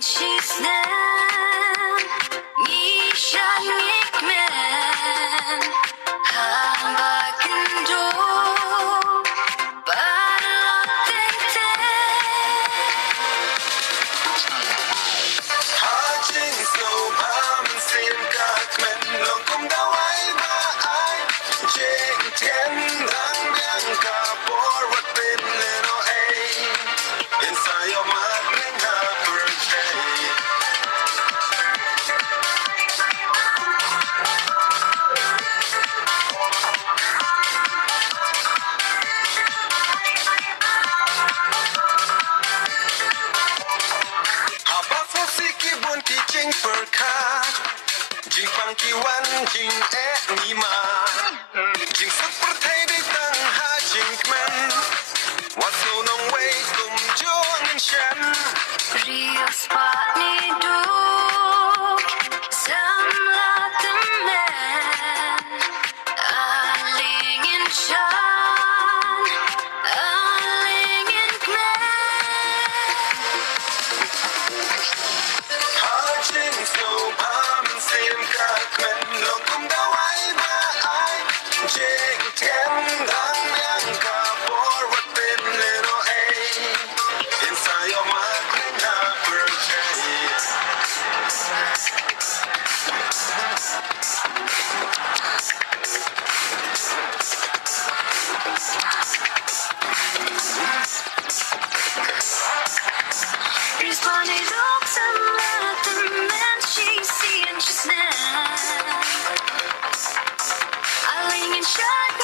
She's now me shall man back door Jing pang kiwan jing ni ma Jing suk per thai đi tăng ha jing kmen Wat so nong wei kum jo ngin shen Rio spot ni du Some love the man Ling in chan Ling in kmen Ha jing so Responded up some other man she's seeing just now. I ling in shot.